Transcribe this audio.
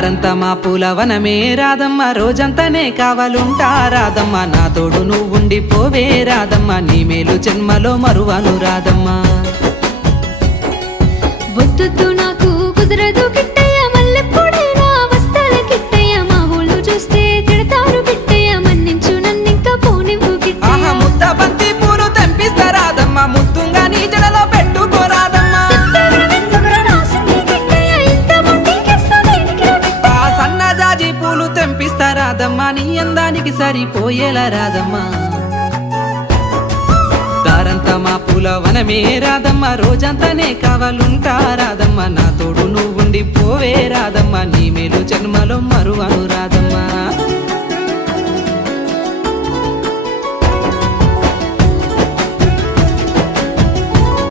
దారంతా మా పూలవనమే రాదమ్మ, రోజంతానే కావాలుంటా రాదమ్మ, నా తోడు నువ్వుండిపోవే రాదమ్మ, నీ మేలు జన్మలో మరువను రాదమ్మ. వద్దు నాకు కుదరదు కిట్టయ్య, మల్లెప్పుడైనా వస్తాల కిట్టయ్య, మా ఊళ్ళు చూస్తే తిడతారు కిట్టయ్య, మన్నించు నన్నింకా పోనివ్వు కిట్టయ్య. ఆహా ముద్ద బంతి పూలు తెంపిస్తా రాదమ్మ, ముద్దుంగా నీ జడలో పెట్టుకోరాదమ్మ. ఆ సన్నజాజి పూలు తెంపిస్తా రాదమ్మ, నీ అందానికి సరిపోయేలా రాదమ్మ. దారంతా మా పూలవనమే రాదమ్మ, రోజంతానే కావాలుంటా రాదమ్మ, నా తోడు నువ్వుండిపోవే రాదమ్మ, నీ మేలు జన్మలో మరువను రాదమ్మ.